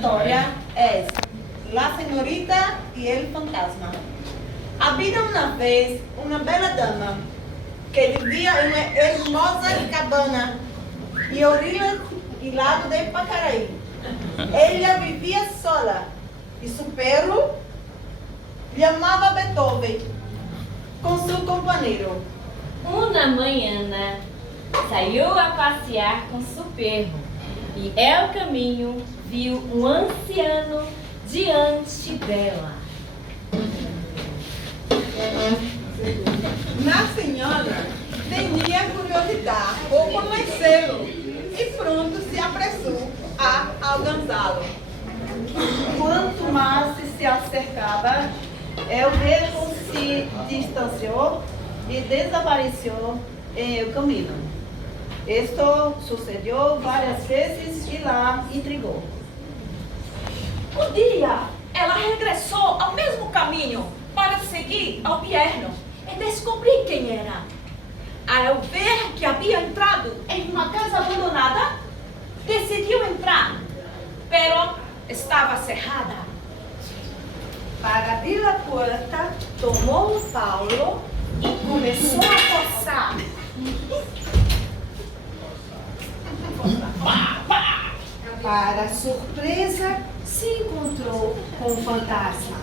historia es La Señorita y el Fantasma. Había una vez una bella dama que vivía en una hermosa cabana y orilla del lago de Pacaraí. Ella vivía sola y su perro llamaba Beethoven con su compañero. Uma manhã, saiu a passear com seu perro e, ao caminho, viu um anciano diante dela. La señora tenía curiosidad por conhecê-lo e pronto se apressou a alcançá-lo. Quanto mais se acercava, el perro se distanciou e desapareceu em el caminho. Esto sucedió várias vezes e lá intrigou. Um dia, ela regressou ao mesmo caminho para seguir ao Pierno e descobrir quem era. Ao ver que havia entrado em uma casa abandonada, decidiu entrar, pero estava cerrada. Para abrir a porta, tomou o Paulo E começou a forçar. Para surpresa, se encontrou com o fantasma.